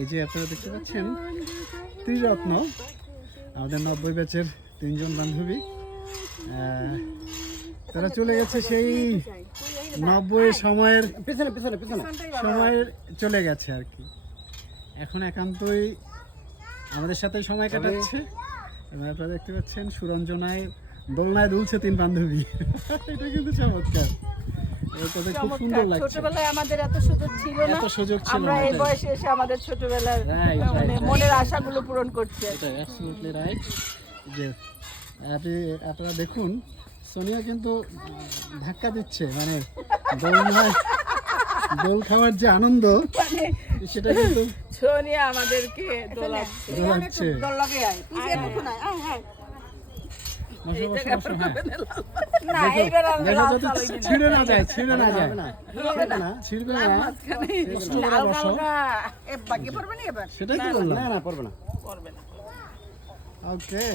এই যে আপনারা দেখতে পাচ্ছেন ত্রিরত্ন, আমাদের 90 ব্যাচের 3 জন বান্ধবী। তারা চলে গেছে সেই 90 সময়ের সময়ের চলে গেছে আর কি। এখন একান্তই আমাদের সাথে সময় কাটাচ্ছে। এবং আপনারা দেখতে পাচ্ছেন সুরঞ্জনায় দোলনায় দুলছে 3 বান্ধবী। এটা কিন্তু চমৎকার, তাদের খুব সুন্দর লাগছে। ছোটবেলায় আমাদের এত সুযোগ ছিল না, এত সুযোগ ছিল আমরা না, এই এটাই। বয়সে এসে আমাদের ছোটবেলার Right, মানে right, মনের আশাগুলো পূরণ করছে। এটা অ্যাবসলিউটলি রাইট। যে আপনারা দেখুন, সোনিয়া কিন্তু ধাক্কা দিচ্ছে, মানে দোল খাওয়ার যে আনন্দ সেটা কিন্তু সোনিয়া আমাদেরকে দোলাচ্ছে। দোলাচ্ছে। না, এইবার আর দেখো লাল যাতে চাল হইবে না। ছিঁড়ে না যায়, ছিঁড়ে না যায়, হবে না। ছিঁড়বে না, মাঝখানে কষ্ট করে লাল বসো। কালো না। এ বাকি পড়বে না এবার? সেটাই তো বললাম। পড়বে না। ওকে।